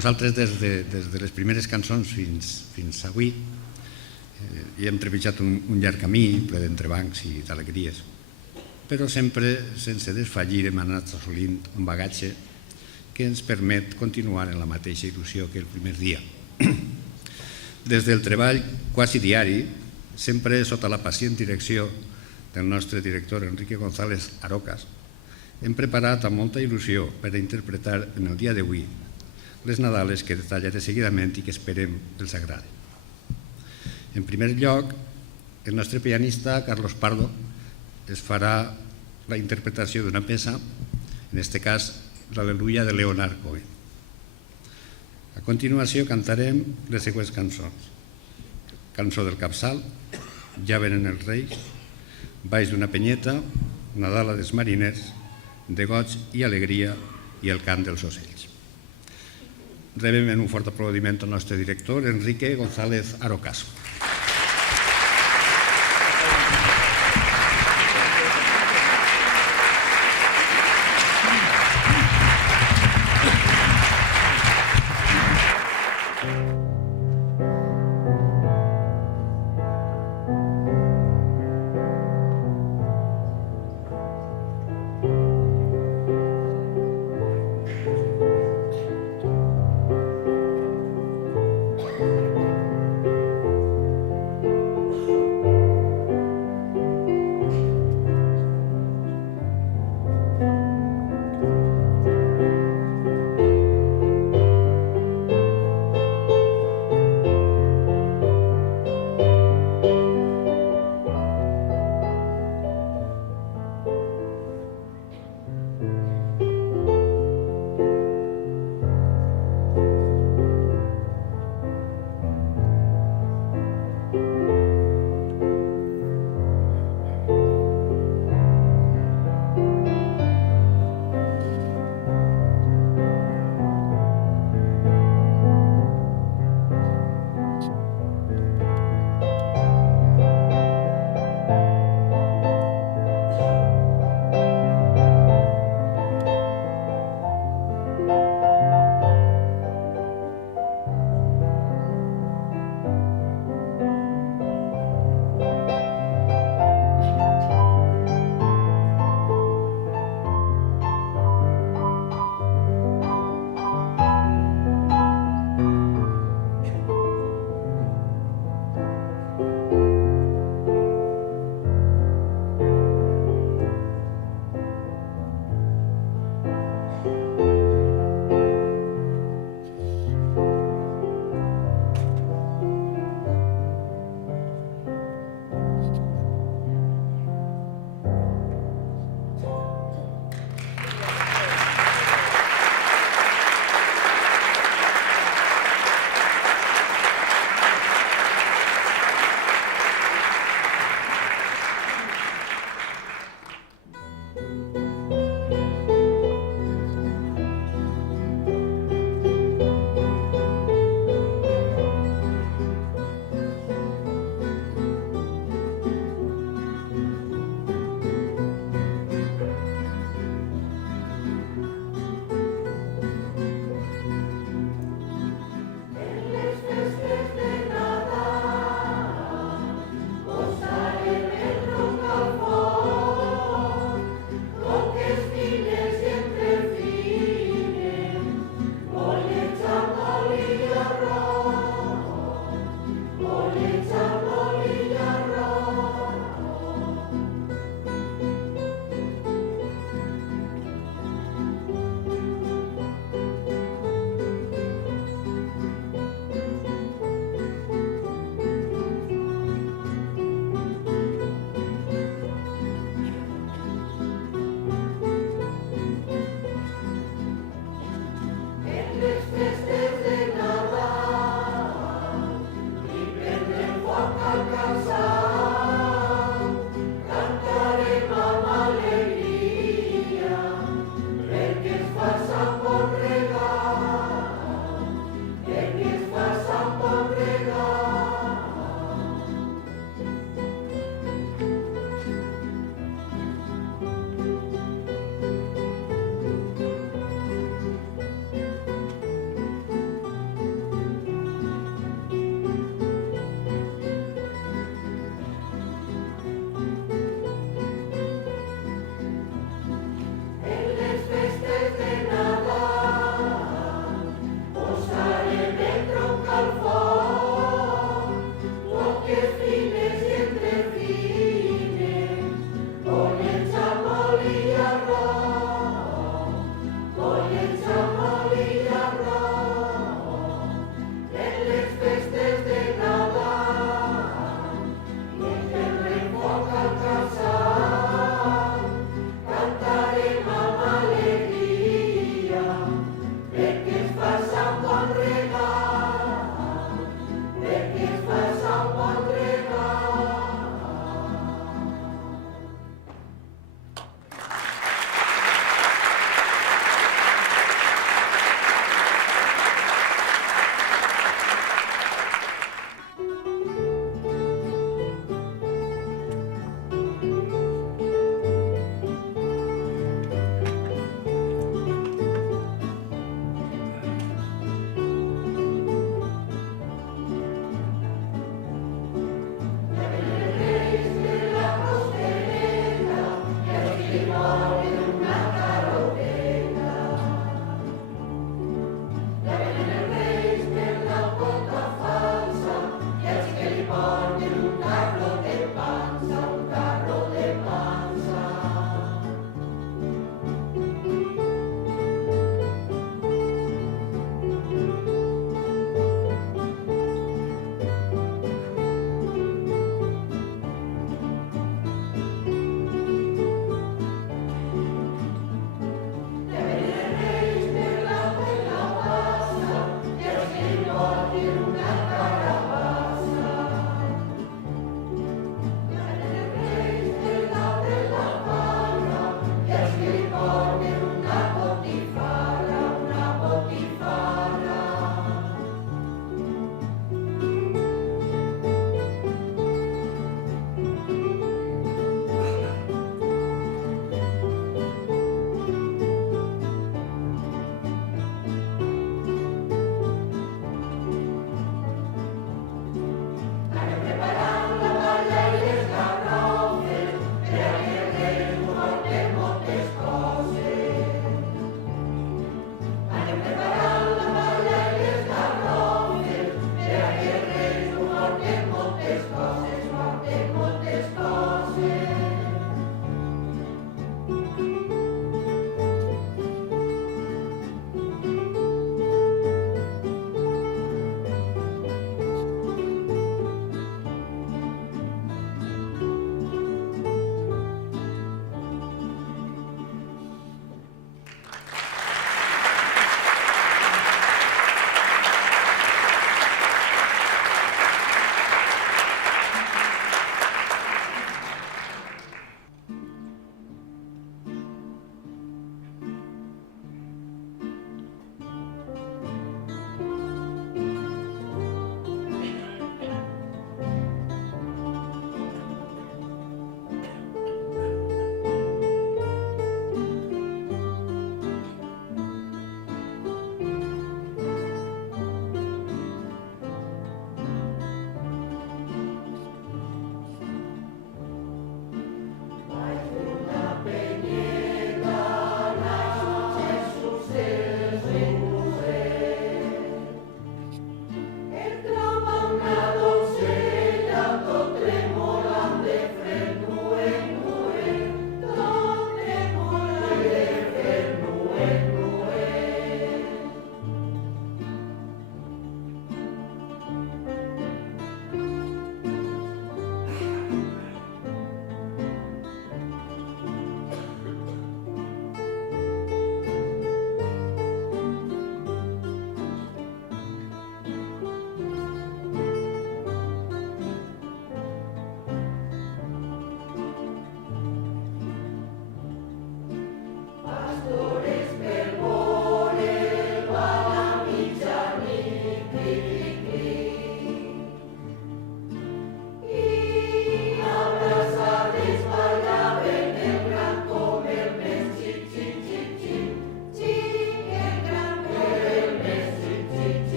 Nosaltres, des de les primeres cançons fins avui, hi hem trepitjat un llarg camí ple d'entrebancs i d'alegries, però sempre sense desfallir hem anat assolint un bagatge que ens permet continuar en la mateixa il·lusió que el primer dia. Des del treball quasi diari, sempre sota la pacient direcció del nostre director Enrique González Arocas, hem preparat amb molta il·lusió per a interpretar en el dia d'avui les Nadales que detallaré seguidament i que esperem els agradi. En primer lloc, el nostre pianista Carlos Pardo es farà la interpretació d'una peça, en aquest cas l'Al·leluia de Leonard Cohen. A continuació cantarem les següents cançons: Cançó del Capçal, Ja venen els Reis, Baix d'una penyeta, Nadala dels mariners, De goig i alegria i El cant dels ocells. Rebem un fort aplaudiment al nostre director, Enrique González Arocas.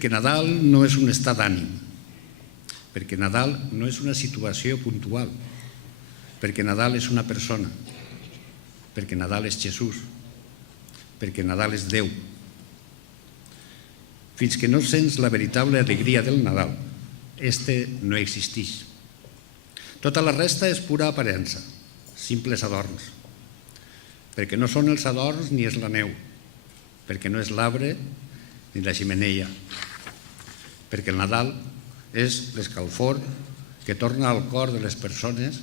Perquè Nadal no és un estat d'ànim, perquè Nadal no és una situació puntual, perquè Nadal és una persona, perquè Nadal és Jesús, perquè Nadal és Déu. Fins que no sents la veritable alegria del Nadal, este no existeix. Tota la resta és pura aparença, simples adorns, perquè no són els adorns ni és la neu, perquè no és l'arbre ni la xemeneia, perquè el Nadal és l'escalfor que torna al cor de les persones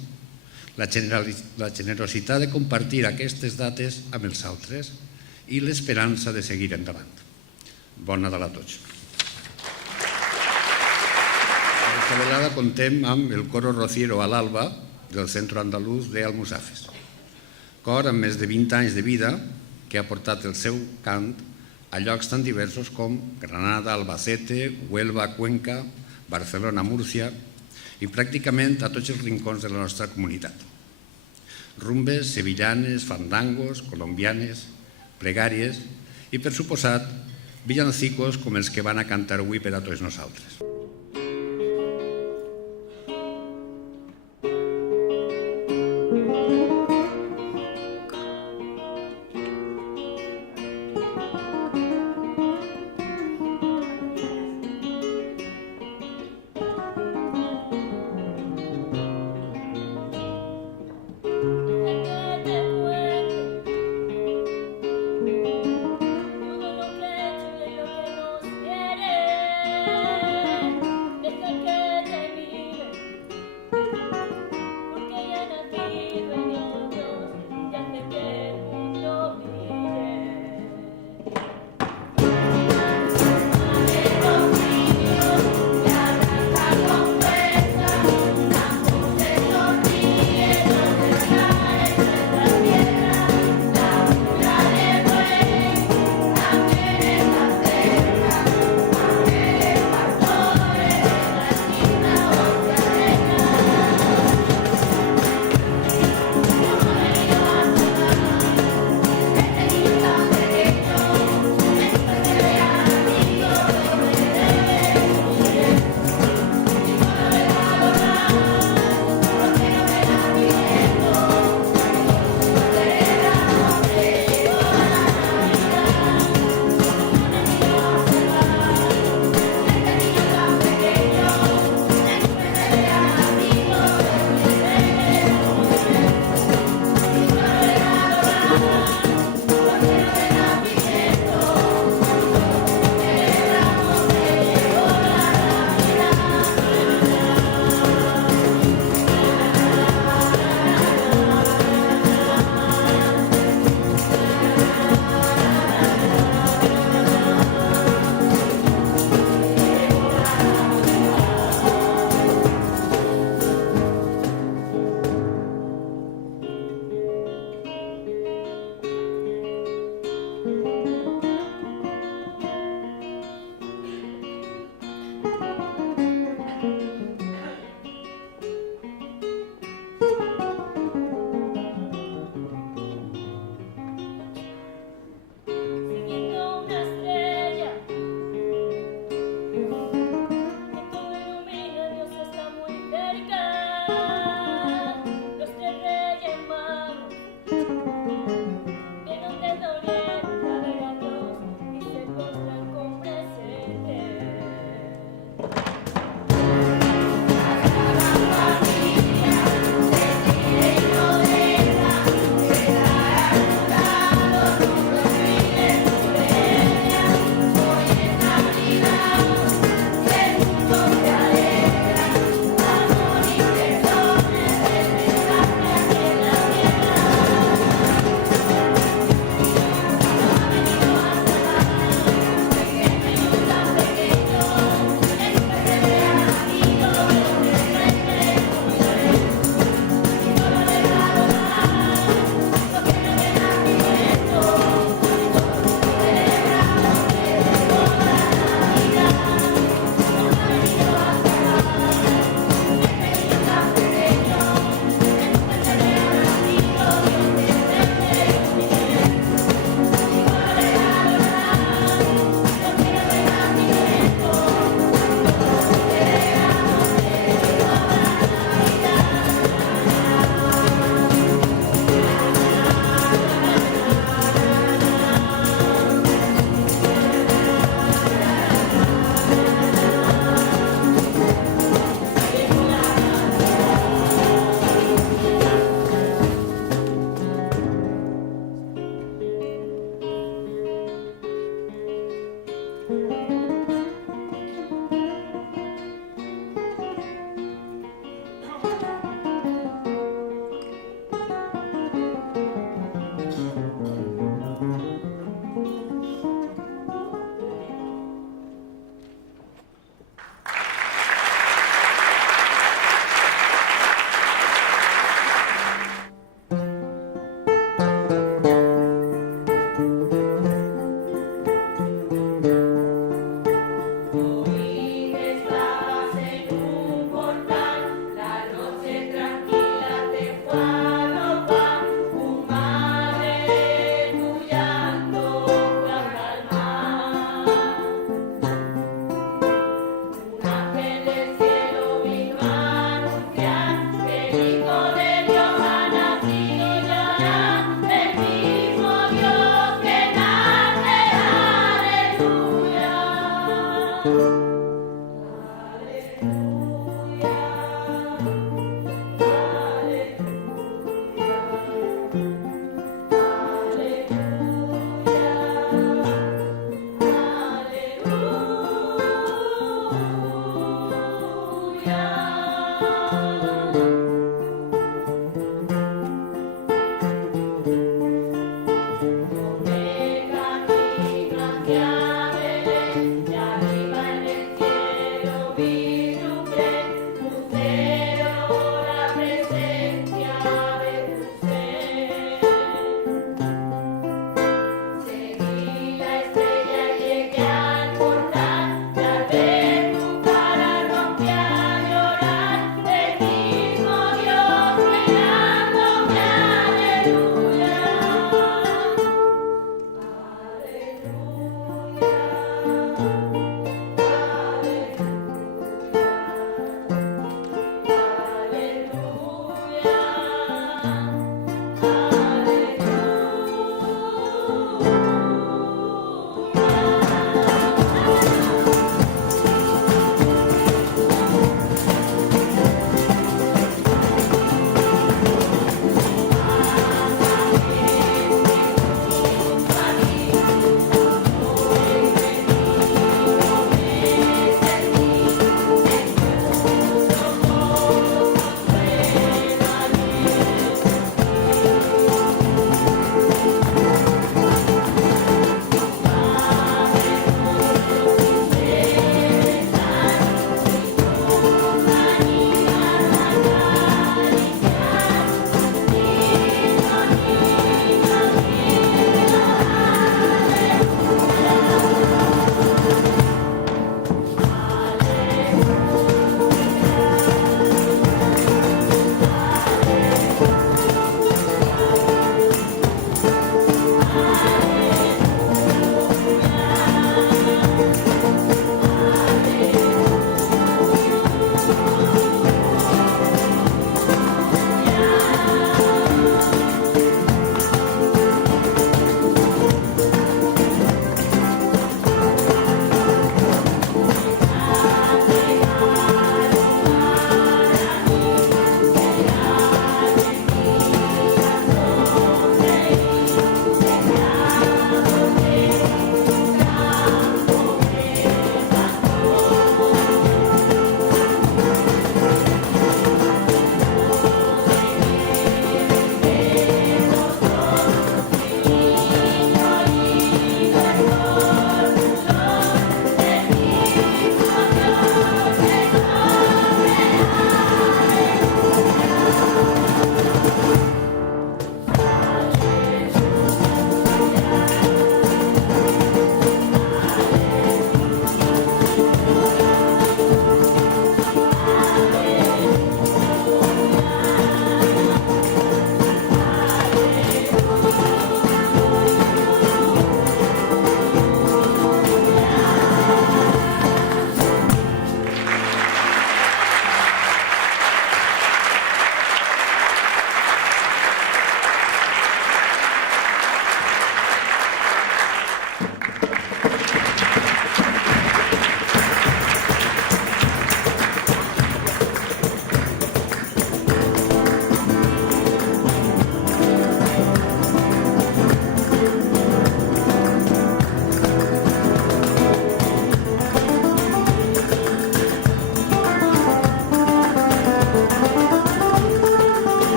la generositat de compartir aquestes dates amb els altres i l'esperança de seguir endavant. Bon Nadal a tots. Aquesta vegada contem amb el coro Rociero a l'Alba del Centro Andaluz de Almusafes, cor amb més de 20 anys de vida que ha portat el seu cant a llocs tan diversos com Granada, Albacete, Huelva, Cuenca, Barcelona, Múrcia i pràcticament a tots els rincons de la nostra comunitat. Rumbes, sevillanes, fandangos, colombianes, pregàries i, per suposat, villancicos com els que van a cantar avui per a tots nosaltres.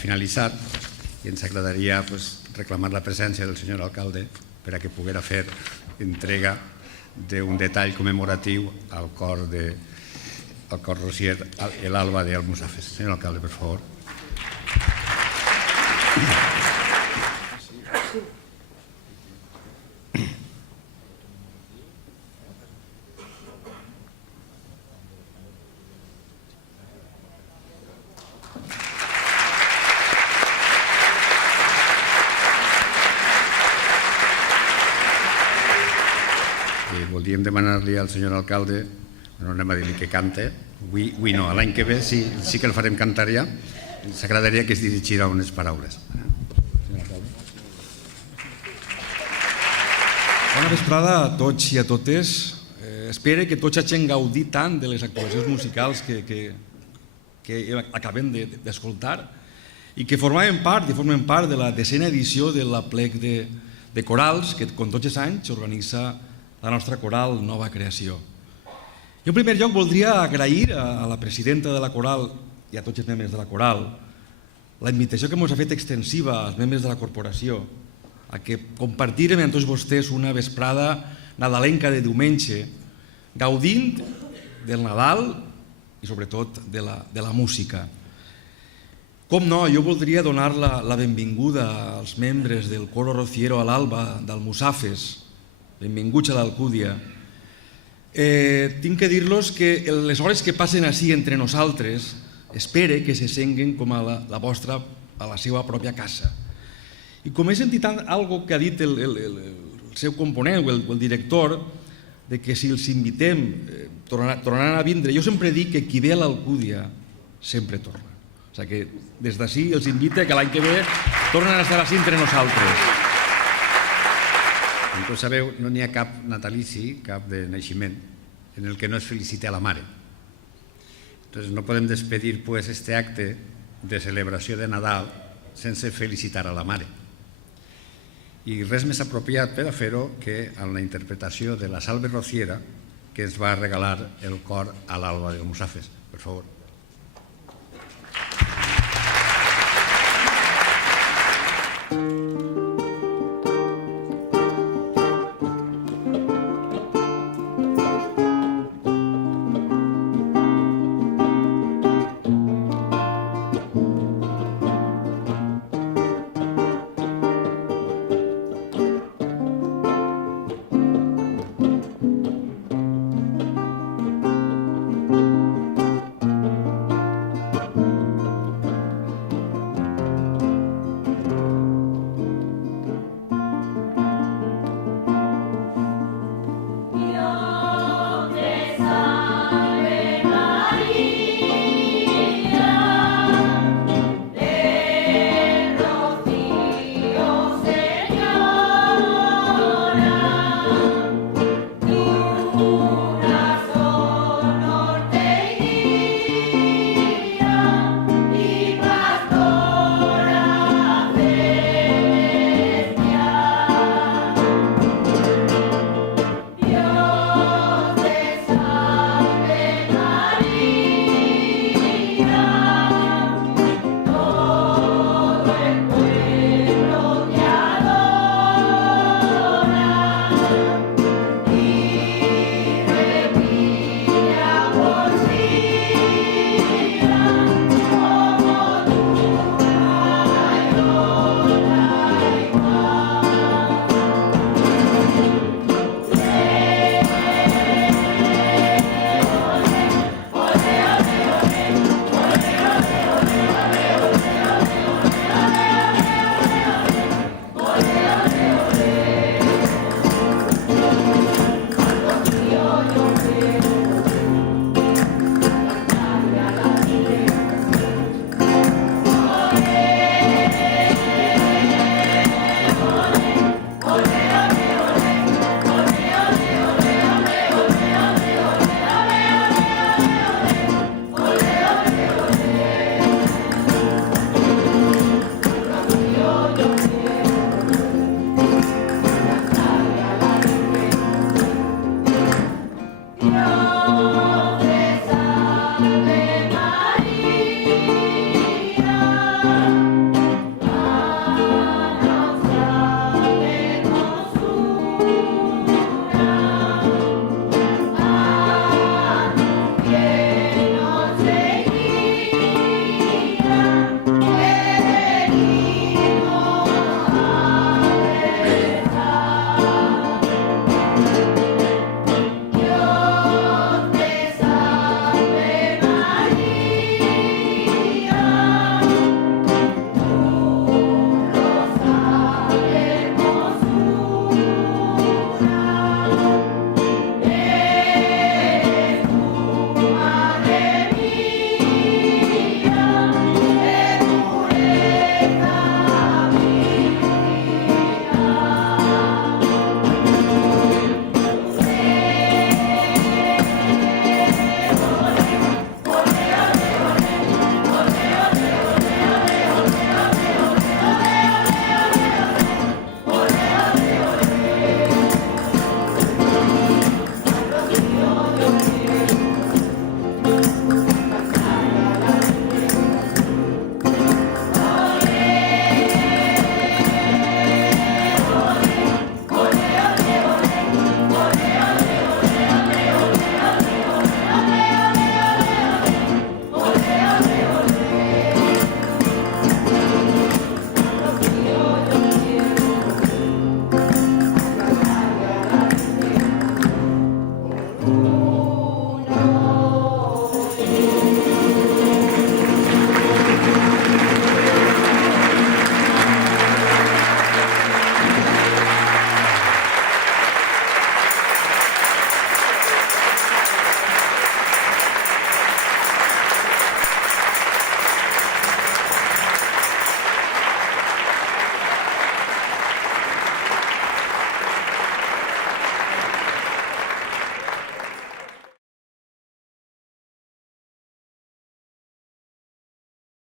finalitzar i ens agradaria reclamar la presència del senyor alcalde per a que poguera fer entrega d'un detall commemoratiu al cor Rocier, l'Alba de Almussafes. Senyor alcalde, per favor. Voldríem demanar-li al senyor alcalde, no anem a dir-li que cante, avui no, l'any que ve sí que el farem cantar ja, ens agradaria que es dirigirà unes paraules. Bona vesprada a tots i a totes. Espero que tots hagin gaudit tant de les actuacions musicals que acabem d'escoltar i que formen part de la 10a edició de l'Aplec de Corals que, com tots els anys, organitza la nostra coral Nova Creació. Jo en primer lloc voldria agrair a la presidenta de la coral i a tots els membres de la coral la invitació que ens ha fet extensiva als membres de la corporació a que compartirem amb tots vostès una vesprada nadalenca de diumenge gaudint del Nadal i sobretot de la música. Com no, jo voldria donar la benvinguda als membres del coro Rociero a l'Alba d'Almussafes. Benvinguts a l'Alcúdia. Tinc que dir-los que les hores que passen així entre nosaltres espere que se senguen com a la seva pròpia casa. I com he sentit algo que ha dit el seu component o el director, de que si els invitem tornaran a vindre, jo sempre dic que qui ve a l'Alcúdia sempre torna. O sigui que des d'ací els invite que l'any que ve tornen a estar així entre nosaltres. Com sabeu, no n'hi ha cap natalici, cap de naixement, en el que no es felicite a la mare. Entonces no podem despedir este acte de celebració de Nadal sense felicitar a la mare. I res més apropiat per a fer-ho que en la interpretació de la Salve Rociera que ens va regalar el cor a l'Alba d'Almussafes. Per favor.